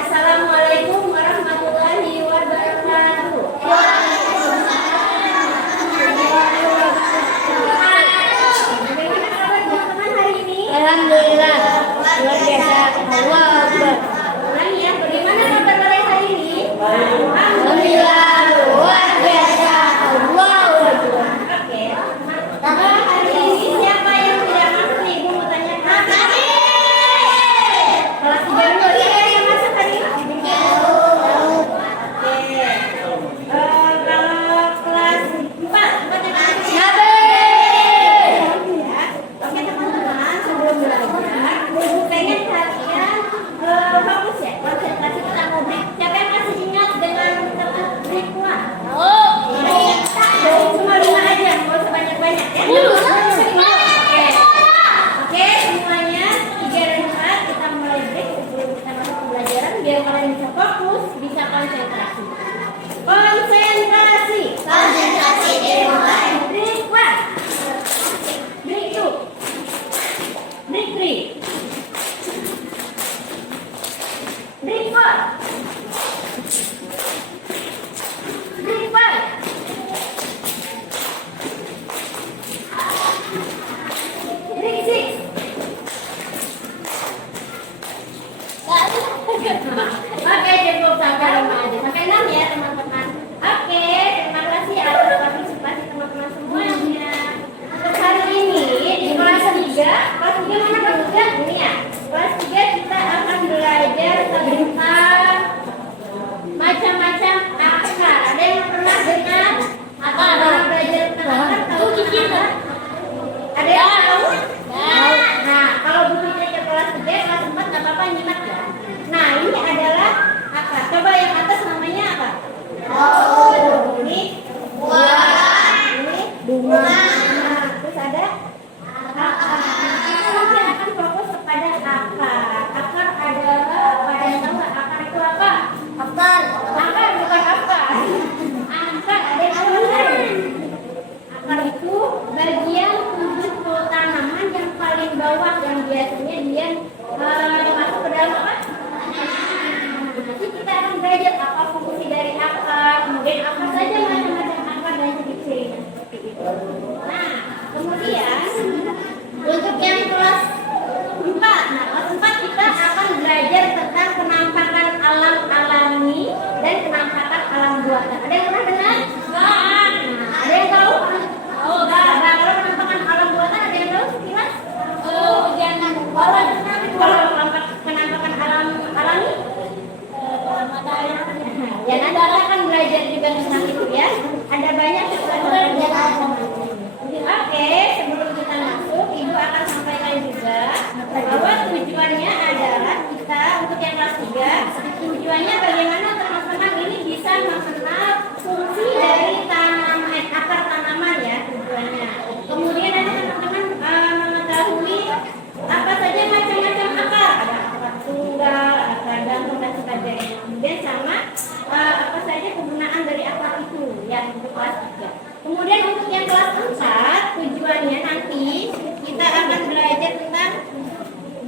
Assalamualaikum warahmatullahi wabarakatuh. Bagaimana kabar teman-teman hari ini? Alhamdulillah, luar biasa. Allah Akbar. Ulangi ya, bagaimana kabar kalian hari ini? Alhamdulillah, luar biasa. Allah Akbar. Oke. Hari ini siapa yang tidak masuk nih? Ibu mau tanya. Kelas 3 dulu. Siapa yang masuk tadi? Kalau kelas 4 yang masuk. Oke teman-teman, sebelum belajar, pengen kalian fokus ya, konsentrasi kita mau break. Siapa yang masih ingat dengan kata break one? Cuma 5 aja, nggak usah banyak-banyak ya. Oke, semuanya 3 dan 4 kita mulai break sebelum kita masuk pembelajaran biar kalian bisa fokus, bisa konsentrasi. Konsentrasi. Konsentrasi dimulai. Break one. Break two. Break three. Break four. Break five. Break six. Oke, cukup sampai 5 aja. Sampai 6 ya teman-teman. Oke, terima kasih atas partisipasi teman-teman semuanya. Untuk hari ini di kelas 3 mana kelas 3? Ini ya. Kelas 3 kita akan belajar tentang macam-macam akar. Ada yang pernah dengar? Atau pernah belajar tentang akar? Tahu kita? Ada yang tahu? Nah, kalau bukunya ke kelas 3, kelas 4 nggak apa-apa nyimak ya. Nah, ini adalah akar. Coba yang atas namanya apa? Ini bunga. Nah, terus ada akar. Kita nanti akan fokus kepada akar. Akar adalah apa? Ada yang tahu nggak? Akar itu apa? Akar bukan apa? Akar ada yang tahu nggak? Akar itu bagian tubuh tanaman yang paling bawah yang biasanya dia masuk ke dalam apa? Nanti kita akan belajar apa fungsi dari akar, kemudian apa saja macam-macam akar dan ciri-cirinya seperti itu. Nah, kemudian untuk yang kelas 4, nah kelas 4 kita akan belajar tentang penampakan alam alami dan penampakan alam buatan. Ada yang pernah dengar? Nah, ada yang tahu? Nah, kalau penampakan alam buatan ada yang tahu sekilas? Kalau penampakan alam alami? Ya nanti kita akan belajar juga tentang itu ya. Ada banyak Oke, sebelum kita masuk, Ibu akan sampaikan juga bahwa tujuannya adalah kita untuk yang kelas 3, tujuannya bagaimana teman-teman ini bisa mengenal fungsi dari tanaman, akar tanaman ya tujuannya. Kemudian nanti teman-teman mengetahui apa saja macam-macam akar, ada akar tunggal, akar gantung dan sebagainya. Kemudian sama apa saja kegunaan dari akar itu ya untuk kelas 3. Kemudian untuk yang kelas 4 tujuannya nanti kita akan belajar tentang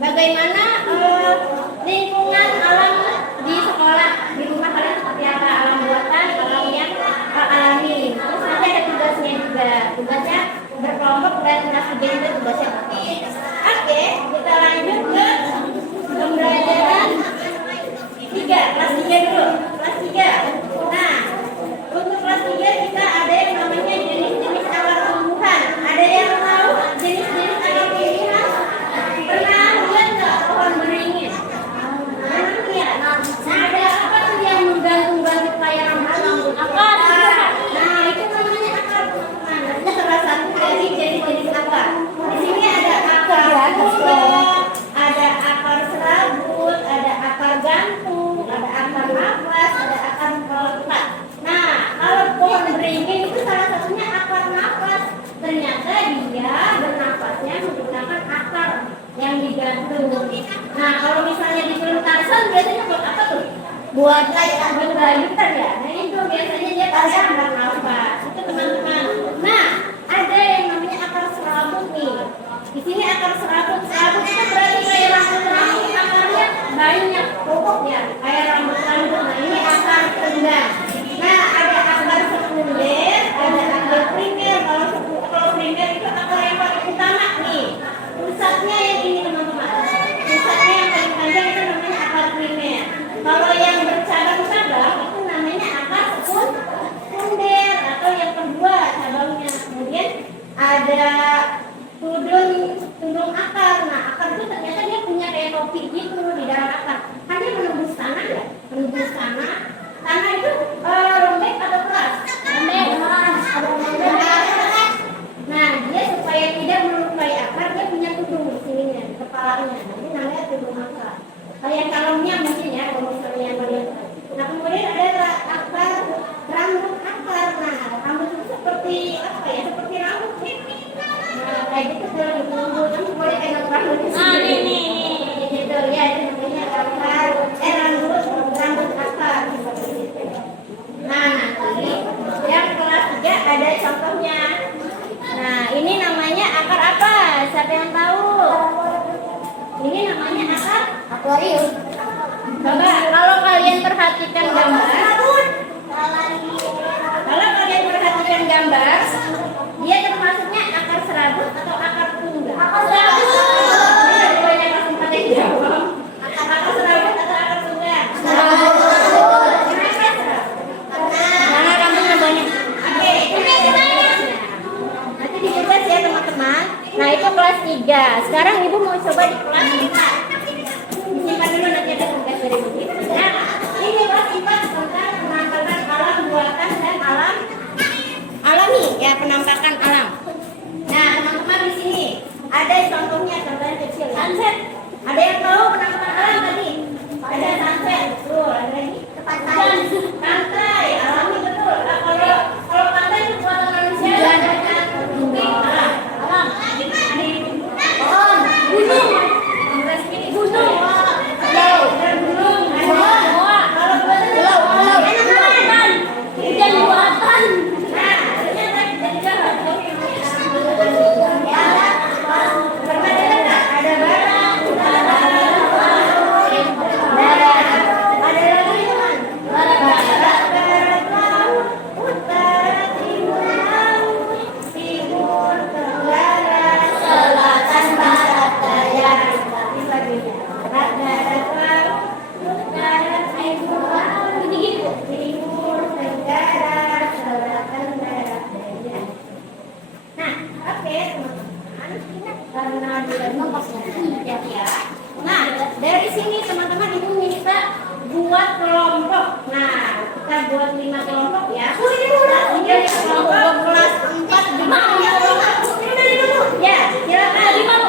bagaimana lingkungan alam di sekolah, di rumah kalian seperti apa, alam buatan, alam yang alami. Terus nanti ada tugasnya juga, tugasnya berkelompok dan kasih juga tugasnya. Oke, kita lanjut ke pembelajaran 3, kelas 3 dulu, kelas 3. Nah, untuk kelas 3 kita ada yang namanya jenis-jenis akar tumbuhan. Ada yang tahu jenis-jenis akar tumbuhan? Pernah lihat nggak pohon beringin? Pernah lihat? Nah, ada apa tuh yang menggantung-gantung kayak rambut? Akar. Nah, itu namanya akar tumbuhan. Itu salah satu dari jenis-jenis akar. Di sini ada yang digantung. Nah, kalau misalnya di film Tarzan biasanya buat apa tuh? Buat Buat gelayutan ya. Nah, itu biasanya dia pakai akar nafas. Itu teman-teman. Nah, ada yang namanya akar serabut nih. Di sini akar serabut. Serabut itu berarti kayak rambut-rambut akarnya banyak pokoknya kayak rambut-rambut. Nah, ini akar tenggang. Nah, ada akar sekunder, ada akar primer. Kalau primer itu akar yang paling utama nih. Pusatnya yang ini teman-teman. Pusatnya yang paling panjang itu namanya akar primer. Kalau yang bercabang-cabang itu namanya akar sekunder atau yang kedua cabangnya. Kemudian ada tudung akar. Nah, akar itu ternyata dia punya kayak topi gitu di dalam akar. Kan dia menembus tanah ya, menembus tanah. Tanah itu lembek atau keras? Lembek. Nah, dia supaya tidak melukai akar, dia punya tudung di sininya, di kepalanya. Nah, ini namanya tudung akar. Kayak kalungnya mungkin ya, kalau misalnya yang melihat. Nah, kemudian ada akar rambut akar. Nah, rambut itu seperti apa ya? Seperti rambut. Nah, kayak gitu tuh rambut. Kamu boleh pegang rambut di sini. Nih. Gitu ya, itu namanya akar. Rambut akar. Seperti itu. Nah, nanti yang kelas 3 ada contohnya. Nah, ini namanya akar apa? Siapa yang tahu? Ini namanya akar akuarium. coba kalau kalian perhatikan gambar. Kalau kalian perhatikan gambar, dia termasuknya akar serabut atau akar tunggal? Akar serabut. Banyak langsung pada jawab. Akar serabut atau akar tunggal? Serabut. Kenapa serabut? Karena rambutnya banyak. Oke, nanti dijelas ya teman-teman. Nah, itu kelas 3. Sekarang Ibu mau coba di kelas 4. Disimpan dulu, nanti ada tugas dari Ibu. Nah, ini kelas 4 tentang penampakan alam buatan dan alam alami ya, penampakan alam. Nah, teman-teman di sini ada contohnya, contohnya kecil. Sunset. Ada yang tahu penampakan alam tadi? Ada sunset, betul. Ada lagi? Pantai, alami betul. Nah, kalau pantai itu buatan manusia. Alam. Gunung. Gunung. Gunung. Kalau buatan hujan buatan. Nah, ternyata jadi ada barat, ada lagi teman. Barat, laut, utara, timur, laut, timur, tenggara, selatan, barat, daya. Barat, laut, utara, timur, laut, timur, tenggara, selatan, barat, daya. Nah, oke teman-teman, karena ya. Nah, dari sini teman-teman Ibu minta buat kelompok. Nah, kita buat 5 kelompok ya. Kelompok kelas 4 5 kelompok. Ya, silakan.